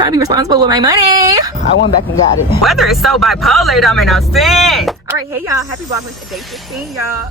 trying to be responsible with my money. I went back and got it. Weather is so bipolar, it don't make no sense. All right, hey y'all, happy Vlogmas day 15, y'all.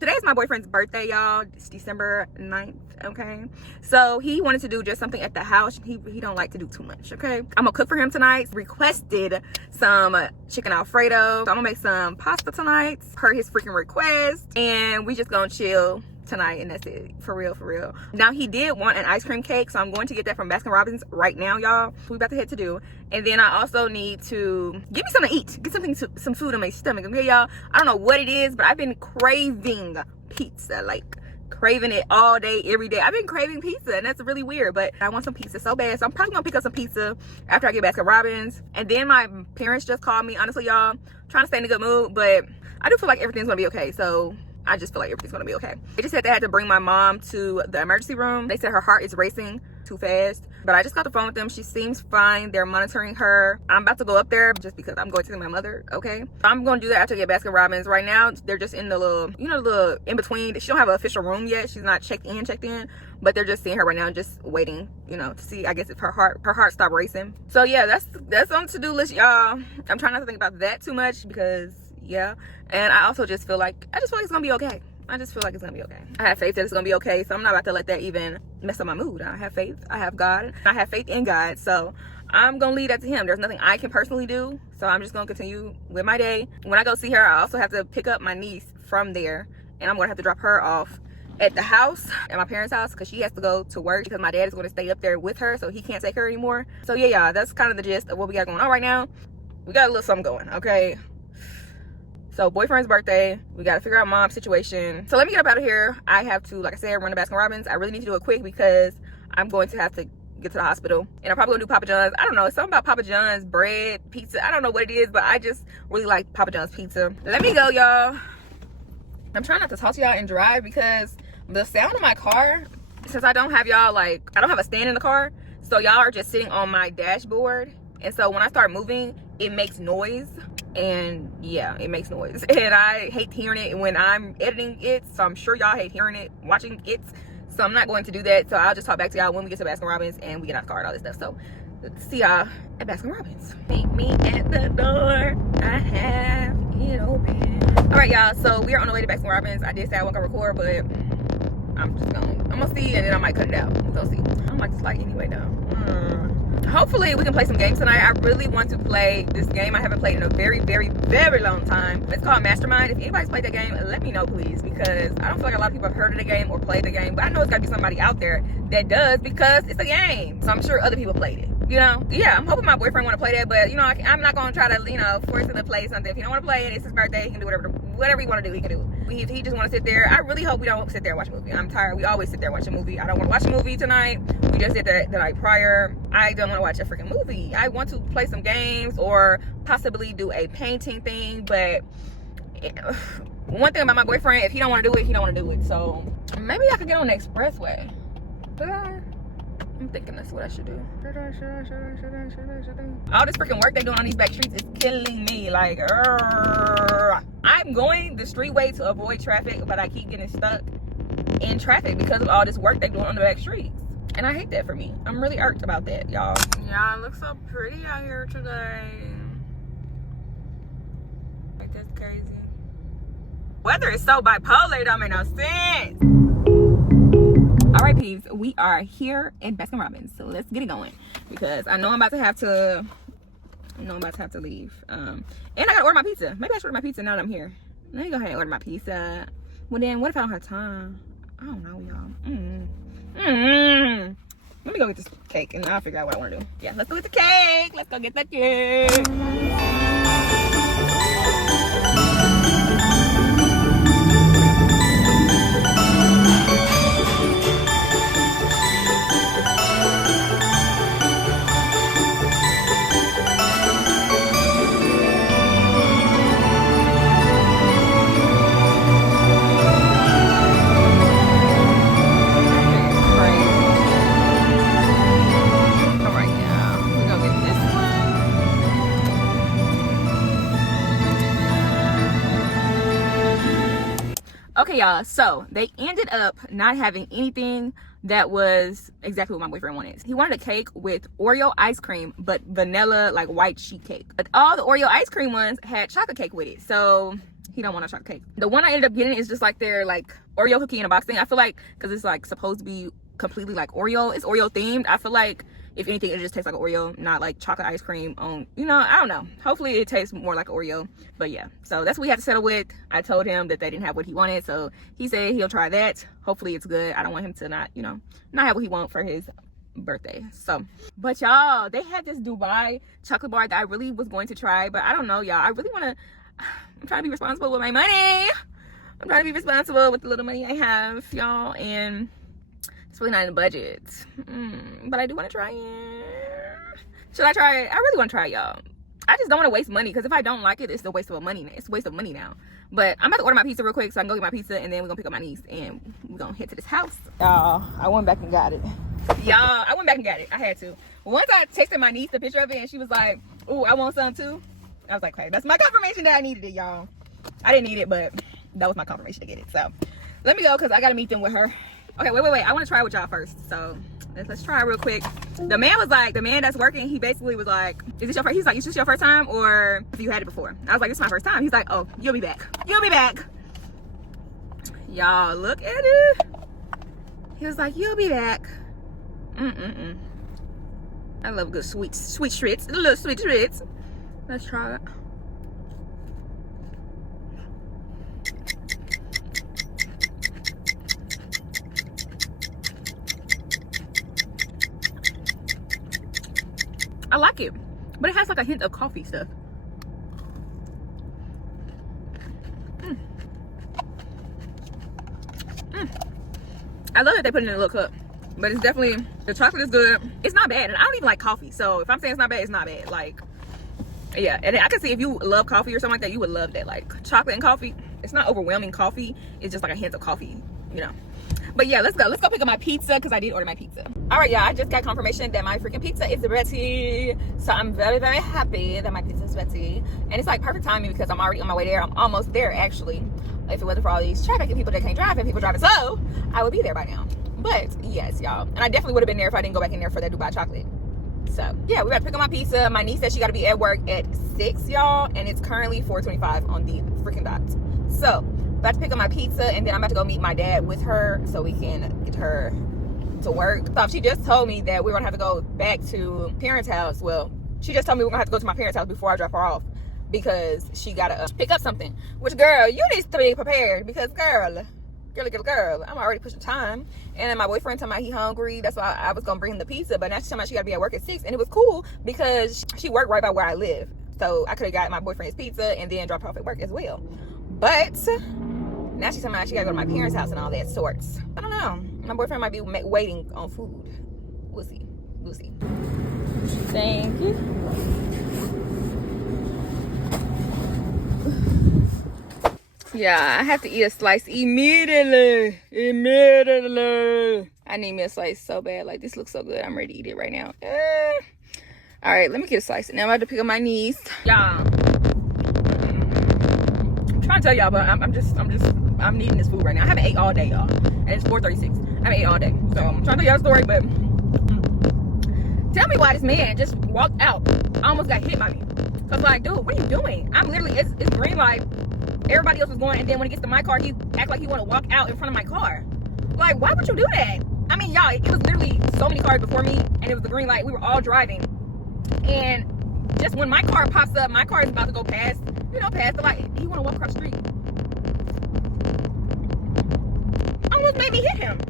Today's my boyfriend's birthday, y'all. It's December 9th, okay? So he wanted to do just something at the house. He don't like to do too much, okay? I'm gonna cook for him tonight. Requested some chicken Alfredo. So I'm gonna make some pasta tonight per his freaking request. And we just gonna chill tonight, and that's it. For real, for real. Now he did want an ice cream cake, so I'm going to get that from Baskin Robbins right now, y'all. We about to head to do. And then I also need to give me something to eat, get some food in my stomach, okay, y'all? I don't know what it is, but I've been craving pizza, like craving it all day, every day. I've been craving pizza, and that's really weird, but I want some pizza so bad. So I'm probably gonna pick up some pizza after I get Baskin Robbins. And then my parents just called me. Honestly, y'all, trying to stay in a good mood, but I do feel like everything's gonna be okay. So I just feel like everything's gonna be okay. They just said they had to bring my mom to the emergency room. They said her heart is racing too fast, but I just got the phone with them. She seems fine. They're monitoring her. I'm about to go up there just because I'm going to see my mother, okay? I'm gonna do that after I get Baskin Robbins. Right now, they're just in the little, you know, the little in between. She don't have an official room yet. She's not checked in, but they're just seeing her right now, just waiting, you know, to see, I guess, if her heart stopped racing. So yeah, that's on the to-do list, y'all. I'm trying not to think about that too much because, yeah. And I also just feel like, it's gonna be okay. I just feel like it's gonna be okay. I have faith that it's gonna be okay, so I'm not about to let that even mess up my mood. I have faith, I have God, I have faith in God, so I'm gonna leave that to him. There's nothing I can personally do, so I'm just gonna continue with my day. When I go see her, I also have to pick up my niece from there, and I'm gonna have to drop her off at the house, at my parents' house, because she has to go to work because my dad is going to stay up there with her, so he can't take her anymore. So yeah, y'all, that's kind of the gist of what we got going on right now. We got a little something going, okay? So boyfriend's birthday, we got to figure out mom's situation. So let me get up out of here. I have to, like I said, run to Baskin Robbins. I really need to do it quick because I'm going to have to get to the hospital. And I'm probably gonna do Papa John's. I don't know, it's something about Papa John's bread, pizza. I don't know what it is, but I just really like Papa John's pizza. Let me go, y'all. I'm trying not to talk to y'all and drive because the sound of my car, since I don't have y'all, like, I don't have a stand in the car, so y'all are just sitting on my dashboard. And so when I start moving, it makes noise. And yeah, it makes noise, and I hate hearing it when I'm editing it, so I'm sure y'all hate hearing it, watching it, so I'm not going to do that. So I'll just talk back to y'all when we get to Baskin Robbins and we get out the car and all this stuff. So see y'all at Baskin Robbins. Meet me at the door, I have it open. All right, y'all, so we are on the way to Baskin Robbins. I did say I wasn't gonna record, but I'm gonna see, and then I might cut it out. We'll see. I don't like this light anyway though. Hopefully we can play some games tonight. I really want to play this game I haven't played in a very, very, very long time. It's called Mastermind. If anybody's played that game, let me know, please, because I don't feel like a lot of people have heard of the game or played the game, but I know it's got to be somebody out there that does because it's a game. So I'm sure other people played it, you know? Yeah, I'm hoping my boyfriend want to play that, but, you know, I'm not going to try to, you know, force him to play something. If he don't want to play it, it's his birthday. He can do whatever he want to do, he can do. If he just want to sit there, I really hope we don't sit there and watch a movie. I'm tired. We always sit there and watch a movie. I don't want to watch a movie tonight. We just did that the night prior. I don't want to watch a freaking movie. I want to play some games or possibly do a painting thing, but one thing about my boyfriend, if he don't want to do it, he don't want to do it. So maybe I could get on the expressway. I'm thinking that's what I should do. All this freaking work they doing on these back streets is killing me. Like, I'm going the street way to avoid traffic, but I keep getting stuck in traffic because of all this work they doing on the back streets. And I hate that for me. I'm really irked about that, y'all. Yeah, it looks so pretty out here today. Like, that's crazy. Weather is so bipolar, it don't make no sense. All right, peeps, we are here in Baskin Robbins, so let's get it going because I know I'm about to have to leave. And I gotta order my pizza. Maybe I should order my pizza now that I'm here. Let me go ahead and order my pizza. Well, then what if I don't have time? I don't know, y'all. Let me go get this cake and I'll figure out what I want to do. Yeah, let's go get the cake. Let's go get the cake. Okay, y'all, so they ended up not having anything that was exactly what my boyfriend wanted. He wanted a cake with Oreo ice cream, but vanilla, like white sheet cake. But all the Oreo ice cream ones had chocolate cake with it, so he don't want a chocolate cake. The one I ended up getting is just like their like Oreo cookie in a box thing. I feel like because it's like supposed to be completely like Oreo, it's Oreo themed. I feel like if anything, it just tastes like an Oreo, not like chocolate ice cream on, you know, I don't know. Hopefully it tastes more like Oreo. But yeah, so that's what we had to settle with. I told him that they didn't have what he wanted, so he said he'll try that. Hopefully it's good. I don't want him to not, you know, not have what he wants for his birthday. So, but y'all, they had this Dubai chocolate bar that I really was going to try, but I don't know, y'all. I really want to, I'm trying to be responsible with my money. I'm trying to be responsible with the little money I have, y'all, and it's really not in the budget. But I do want to try it. Should I try it? I really want to try it, y'all. I just don't want to waste money, because if I don't like it, it's a waste of money. It's a waste of money now. But I'm about to order my pizza real quick so I can go get my pizza, and then we're gonna pick up my niece and we're gonna head to this house. Y'all, I went back and got it. Y'all, I went back and got it. I had to. Once I texted my niece the picture of it and she was like, "Ooh, I want some too." I was like, "Okay, that's my confirmation that I needed it, y'all." I didn't need it, but that was my confirmation to get it. So let me go, because I gotta meet them with her. Okay, wait. I want to try it with y'all first. So let's try it real quick. The man was like, the man that's working, he basically was like, "Is this your first?" He's like, "Is this your first time, or have you had it before?" I was like, "This is my first time." He's like, "Oh, you'll be back. You'll be back." Y'all, look at it. He was like, "You'll be back." I love good sweet treats. Little sweet treats. Let's try it. I like it, but it has like a hint of coffee stuff. I love that they put it in a little cup, but it's definitely, the chocolate is good. It's not bad, and I don't even like coffee, so if I'm saying it's not bad, it's not bad. Like, yeah, and I can see if you love coffee or something like that, you would love that. Like chocolate and coffee, it's not overwhelming coffee, it's just like a hint of coffee, you know. But yeah, let's go pick up my pizza, because I did order my pizza. All right, y'all, I just got confirmation that my freaking pizza is ready, so I'm very, very happy that my pizza is ready. And it's like perfect timing, because I'm already on my way there. I'm almost there, actually. If it wasn't for all these traffic and people that can't drive and people driving slow, I would be there by now. But yes, y'all, and I definitely would have been there if I didn't go back in there for that Dubai chocolate. So yeah, we got to pick up my pizza. My niece said she got to be at work at 6, y'all, and it's currently 4:25 on the freaking dot. So about to pick up my pizza, and then I'm about to go meet my dad with her so we can get her to work. So she just told me that we're gonna have to go back to parents' house. Well, she just told me we're gonna have to go to my parents' house before I drop her off, because she gotta pick up something. Which, girl, you need to be prepared, because girl, I'm already pushing time. And then my boyfriend told me he hungry. That's why I was gonna bring him the pizza, but now she's telling me she gotta be at work at 6, and it was cool because she worked right by where I live, so I could have got my boyfriend's pizza and then dropped her off at work as well. But now she's telling me she gotta go to my parents' house and all that sorts. I don't know. My boyfriend might be waiting on food. We'll see. Thank you. Yeah, I have to eat a slice immediately. I need me a slice so bad. Like, this looks so good. I'm ready to eat it right now. All right, let me get a slice. Now I'm about to pick up my niece. Y'all, I'm trying to tell y'all, but I'm needing this food right now. I haven't ate all day, y'all, and it's 4:36. I haven't ate all day, so I'm trying to tell y'all a story. But tell me why this man just walked out. I almost got hit by me. Cause like, dude, what are you doing? I'm literally, it's green light. Everybody else was going, and then when he gets to my car, he act like he want to walk out in front of my car. Like, why would you do that? I mean, y'all, it was literally so many cars before me, and it was the green light. We were all driving, and just when my car pops up, my car is about to go past, past the light. He want to walk across the street. Almost made me hit him.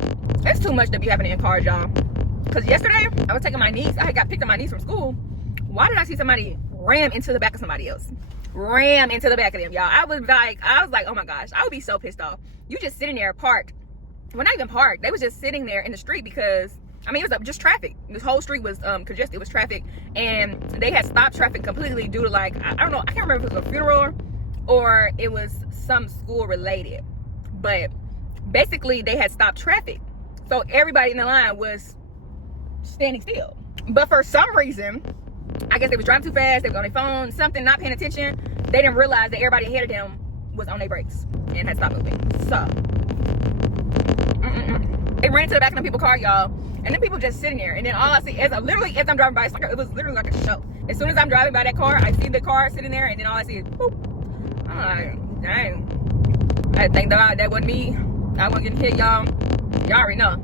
It's too much to be happening in cars, y'all. Because yesterday, I was taking my niece. I had got picked up my niece from school. Why did I see somebody ram into the back of somebody else? Ram into the back of them, y'all. I was like, oh my gosh, I would be so pissed off. You just sitting there parked. Well, not even parked. They was just sitting there in the street because, I mean, it was just traffic. This whole street was congested. It was traffic, and they had stopped traffic completely due to, like, I don't know. I can't remember if it was a funeral or it was some school related, but basically they had stopped traffic. So everybody in the line was standing still. But for some reason, I guess they was driving too fast, they was on their phone, something, not paying attention. They didn't realize that everybody ahead of them was on their brakes and had stopped moving. So They ran into the back of the people's car, y'all. And then people just sitting there. And then all I see is literally as I'm driving by, it was literally like a show. As soon as I'm driving by that car, I see the car sitting there, and then all I see is boop. I'm like, dang. I think that wasn't me. I wasn't getting hit, y'all. Y'all already know.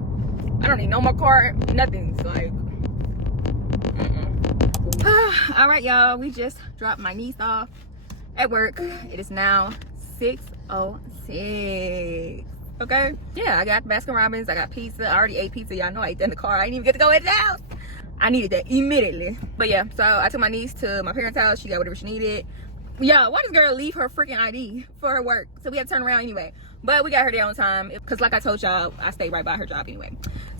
I don't need no more car, nothing. It's like, all right, y'all. We just dropped my niece off at work. It is now 6:06. Okay, yeah, I got Baskin Robbins, I got pizza. I already ate pizza, y'all know I ate that in the car. I didn't even get to go in the house. I needed that immediately. But yeah, so I took my niece to my parents' house. She got whatever she needed. Yo, why does girl leave her freaking ID for her work? So we had to turn around anyway. But we got her there on time because, like I told y'all, I stayed right by her job anyway.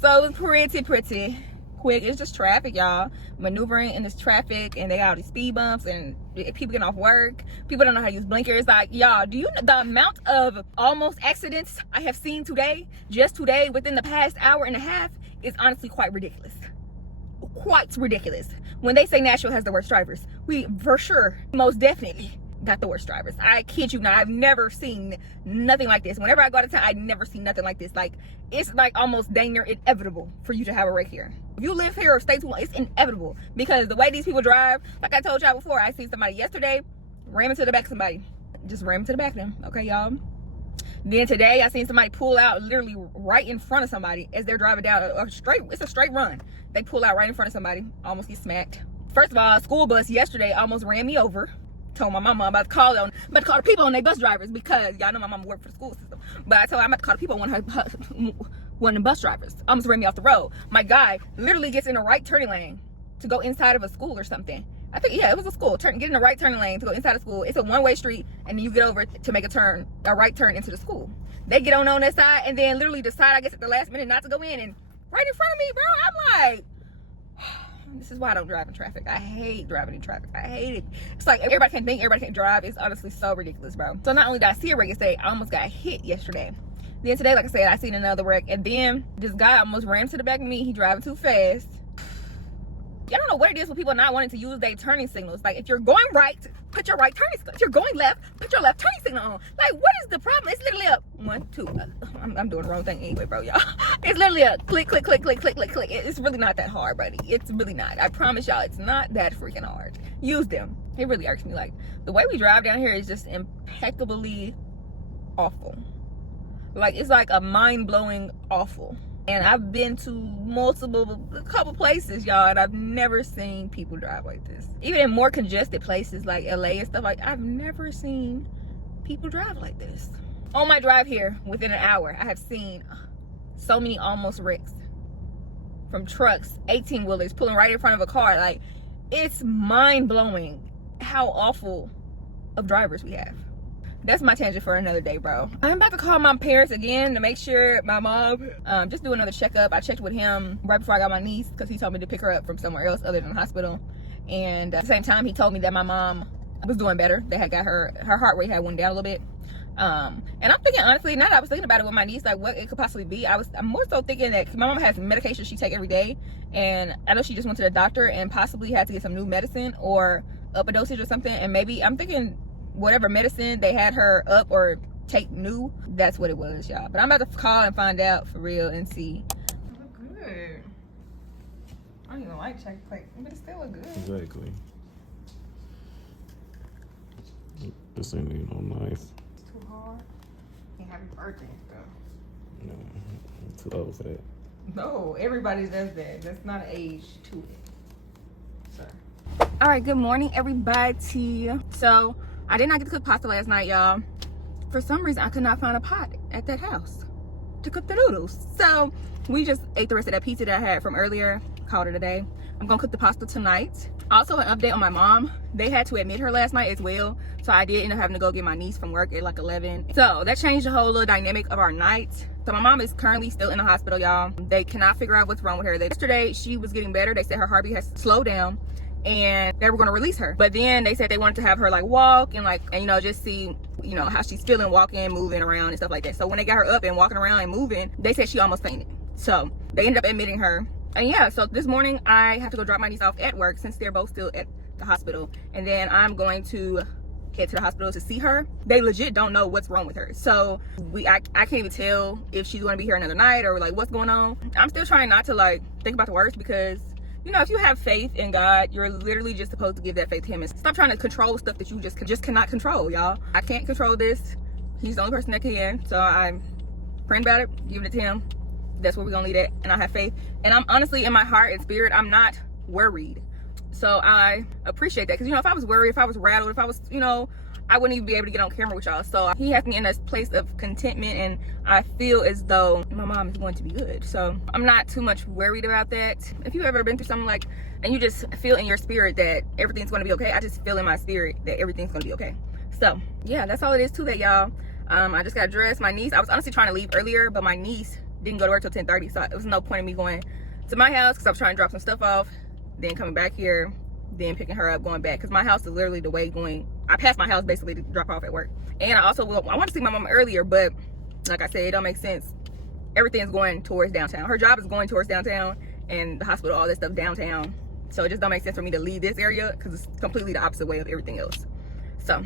So it was pretty quick. It's just traffic, y'all. Maneuvering in this traffic, and they got all these speed bumps, and people getting off work. People don't know how to use blinkers. Like, y'all, do you know the amount of almost accidents I have seen today, just today, within the past hour and a half, is honestly quite ridiculous. Quite ridiculous. When they say Nashville has the worst drivers, we for sure, most definitely got the worst drivers. I kid you not. I've never seen nothing like this. Whenever I go out of town, I never see nothing like this. Like, it's like almost dang near inevitable for you to have a wreck here. If you live here or stay too long, it's inevitable because the way these people drive, like I told y'all before, I seen somebody yesterday ram into the back of somebody. Just ram into the back of them. Okay, y'all. Then today I seen somebody pull out literally right in front of somebody as they're driving down a straight, it's a straight run. They pull out right in front of somebody, almost get smacked. First of all, a school bus yesterday almost ran me over. Told my mama I'm about to call the people on their bus drivers because y'all know my mama worked for the school system. But I told her I'm about to call the people on one of the bus drivers. Almost ran me off the road. My guy literally gets in a right turning lane to go inside of a school or something. I think, yeah, it was a school. Get in the right turning lane to go inside of school. It's a one-way street, and then you get over to make a right turn into the school. They get on that side and then literally decide, I guess, at the last minute not to go in, and right in front of me, bro. I'm like, this is why I don't drive in traffic. I hate driving in traffic. I hate it. It's like everybody can think, everybody can drive. It's honestly so ridiculous, bro. So not only did I see a wreck yesterday, I almost got hit yesterday. Then today, like I said, I seen another wreck, and then this guy almost ran to the back of me. He driving too fast. I don't know what it is with people not wanting to use their turning signals. Like, if you're going right, put your right turning signal. If you're going left, put your left turning signal on. Like, what is the problem? It's literally a 1, 2. I'm doing the wrong thing anyway, bro, y'all. It's literally a click, click, click, click, click, click, click. It's really not that hard, buddy. It's really not. I promise y'all, it's not that freaking hard. Use them. It really irks me. Like, the way we drive down here is just impeccably awful. Like, it's like a mind-blowing awful. And I've been to a couple places, y'all, and I've never seen people drive like this. Even in more congested places like LA and stuff, like, I've never seen people drive like this. On my drive here, within an hour, I have seen so many almost wrecks. From trucks, 18-wheelers pulling right in front of a car. Like, it's mind-blowing how awful of drivers we have. That's my tangent for another day, bro. I'm about to call my parents again to make sure my mom, just do another checkup. I checked with him right before I got my niece because he told me to pick her up from somewhere else other than the hospital. And at the same time, he told me that my mom was doing better. They had got her heart rate had went down a little bit. And I'm thinking, honestly, now that I was thinking about it with my niece, like what it could possibly be, I'm more so thinking that my mom has medication she take every day. And I know she just went to the doctor and possibly had to get some new medicine or up a dosage or something. And maybe I'm thinking whatever medicine they had her up or take new, that's what it was, y'all. But I'm about to call and find out for real and see. It look good. I don't even like chocolate, but it still look good. Exactly. This ain't even no knife. It's too hard. And happy birthday and stuff. No, I'm too old for that. No, everybody does that. That's not an age to it. Sorry. All right, good morning, everybody. So I did not get to cook pasta last night, y'all. For some reason, I could not find a pot at that house to cook the noodles. So we just ate the rest of that pizza that I had from earlier, called it a day. I'm gonna cook the pasta tonight. Also, an update on my mom. They had to admit her last night as well. So I did end up having to go get my niece from work at like 11. So that changed the whole little dynamic of our night. So my mom is currently still in the hospital, y'all. They cannot figure out what's wrong with her. Yesterday, she was getting better. They said her heartbeat has slowed down and they were going to release her. But then they said they wanted to have her like walk and like, and you know, just see, you know, how she's feeling walking, moving around and stuff like that. So when they got her up and walking around and moving, they said she almost fainted. So they ended up admitting her. And yeah, so this morning I have to go drop my niece off at work since they're both still at the hospital. And then I'm going to head to the hospital to see her, they legit don't know what's wrong with her. So I can't even tell if she's going to be here another night or like what's going on. I'm still trying not to like think about the worst, because you know, if you have faith in God, you're literally just supposed to give that faith to him and stop trying to control stuff that you just cannot control, y'all. I can't control this. He's the only person that can. So I'm praying about it, giving it to him. That's where we're gonna leave it. And I have faith. And I'm honestly, in my heart and spirit, I'm not worried. So I appreciate that, because you know, if I was worried, if I was rattled, if I was, you know, I wouldn't even be able to get on camera with y'all. So he has me in a place of contentment, and I feel as though my mom is going to be good. So I'm not too much worried about that. If you've ever been through something like, and you just feel in your spirit that everything's going to be okay, I just feel in my spirit that everything's going to be okay. So yeah, that's all it is to that, y'all. I just got dressed. My niece, I was honestly trying to leave earlier, but my niece didn't go to work till 10:30, so it was no point in me going to my house, because I was trying to drop some stuff off, then coming back here, then picking her up, going back, because my house is literally the way going. I passed my house basically to drop her off at work. And I want to see my mom earlier, but like I said, it don't make sense. Everything's going towards downtown. Her job is going towards downtown, and the hospital, all this stuff downtown. So it just don't make sense for me to leave this area, because it's completely the opposite way of everything else. So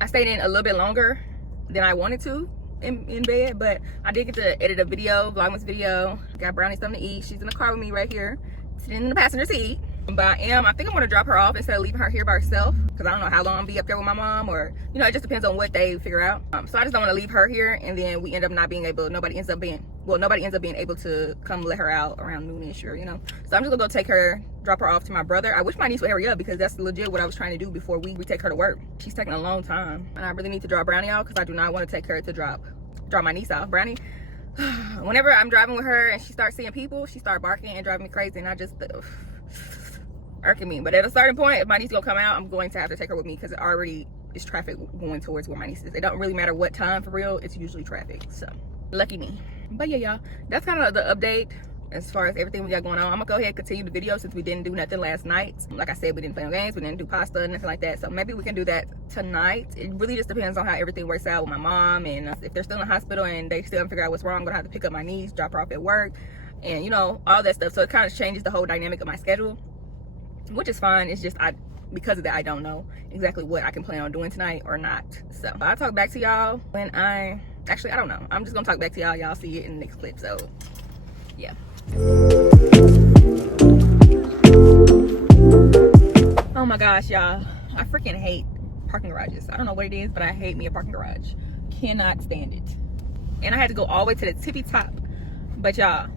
I stayed in a little bit longer than I wanted to in bed, but I did get to edit a video, Vlogmas video. Got Brownie something to eat. She's in the car with me right here, sitting in the passenger seat. But I think I'm gonna drop her off instead of leaving her here by herself, because I don't know how long I'll be up there with my mom, or you know, it just depends on what they figure out. So I just don't want to leave her here, and then we end up not being able, nobody ends up being able to come let her out around noonish, or you know. So I'm just gonna go take her, drop her off to my brother. I wish my niece would hurry up, because that's legit what I was trying to do before we take her to work. She's taking a long time, and I really need to drop Brownie out, because I do not want to take her to drop my niece off. Brownie, whenever I'm driving with her and she starts seeing people, she starts barking and driving me crazy, and I just irking me. But at a certain point, if my niece gonna come out, I'm going to have to take her with me, because it already is traffic going towards where my niece is. It don't really matter what time, for real, it's usually traffic. So lucky me. But yeah, y'all, that's kind of the update as far as everything we got going on. I'm gonna go ahead and continue the video, since we didn't do nothing last night. Like I said, we didn't play no games, we didn't do pasta, nothing like that. So maybe we can do that tonight. It really just depends on how everything works out with my mom, and if they're still in the hospital and they still haven't figured out what's wrong, I'm gonna have to pick up my niece, drop her off at work, and you know, all that stuff. So it kind of changes the whole dynamic of my schedule, which is fine. It's just because of that, I don't know exactly what I can plan on doing tonight or not. So I'll talk back to y'all when I don't know. I'm just gonna talk back to y'all. Y'all see it in the next clip. So yeah. Oh my gosh, y'all, I freaking hate parking garages. I don't know what it is, but I hate me a parking garage. Cannot stand it. And I had to go all the way to the tippy top. But y'all,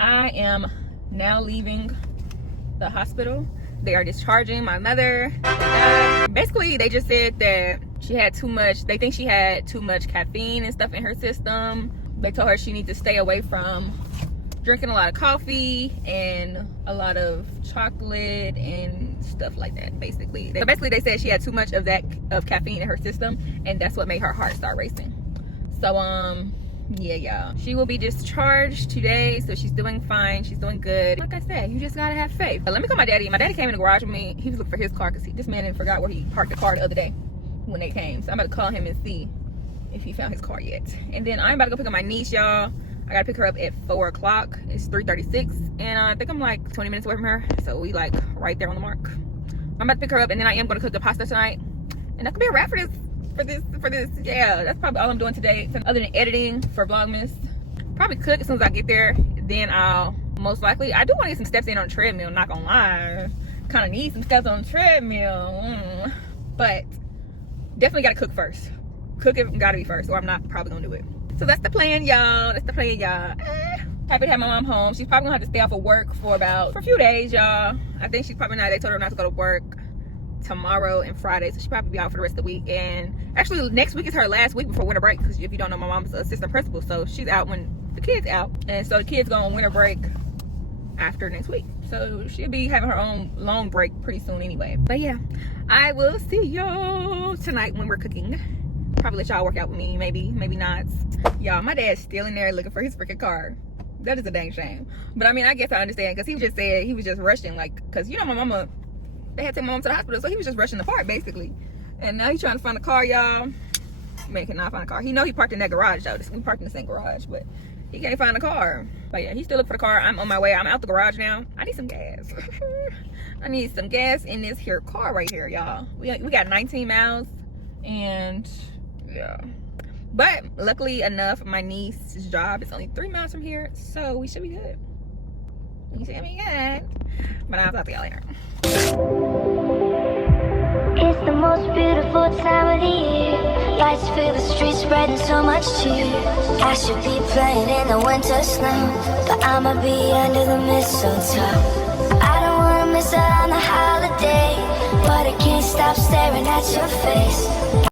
I am now leaving the hospital. They are discharging my mother. Basically, they just said that she had too much, they think she had too much caffeine and stuff in her system. They told her she needs to stay away from drinking a lot of coffee and a lot of chocolate and stuff like that, basically. So basically, they said she had too much of caffeine in her system, and that's what made her heart start racing. So yeah, y'all, she will be discharged today, so she's doing fine, she's doing good. Like I said, you just gotta have faith. But let me call my daddy. My daddy came in the garage with me. He was looking for his car, because this man didn't forgot where he parked the car the other day when they came. So I'm about to call him and see if he found his car yet. And then I'm about to go pick up my niece, y'all. I gotta pick her up at 4 o'clock. It's 3:36, and I think I'm like 20 minutes away from her, so we like right there on the mark. I'm about to pick her up, and then I am gonna cook the pasta tonight, and that could be a wrap for this. Yeah, that's probably all I'm doing today, other than editing for Vlogmas. Probably cook as soon as I get there. Then I'll most likely, I do want to get some steps in on the treadmill, not gonna lie. Kind of need some steps on the treadmill, but definitely gotta cook first. Cook it gotta be first, or I'm not probably gonna do it. So that's the plan, y'all. That's the plan, y'all. Happy to have my mom home. She's probably gonna have to stay off of work for a few days, y'all. I think she's probably not. They told her not to go to work tomorrow and Friday, so she'll probably be out for the rest of the week. And actually, next week is her last week before winter break, because if you don't know, my mom's assistant principal, so she's out when the kids out, and so the kids go on winter break after next week. So she'll be having her own long break pretty soon anyway. But yeah, I will see y'all tonight when we're cooking. Probably let y'all work out with me, maybe not. Y'all, my dad's still in there looking for his freaking car. That is a dang shame. But I mean, I guess I understand, because he just said he was just rushing, like, because you know my mama, they had to take my mom to the hospital, so he was just rushing the part basically. And now he's trying to find a car, y'all. Man cannot find a car. He know he parked in that garage though. We parked in the same garage, but he can't find a car. But yeah, he's still looking for the car. I'm on my way. I'm out the garage now. I need some gas. I need some gas in this here car right here, y'all. We got 19 miles And yeah, but luckily enough, my niece's job is only 3 miles from here, so we should be good. You see me good. But I'll talk to y'all later. It's the most beautiful time of the year. Lights fill the streets, spreading so much cheer. I should be playing in the winter snow, but I'ma be under the mistletoe. I don't wanna miss out on the holiday, but I can't stop staring at your face.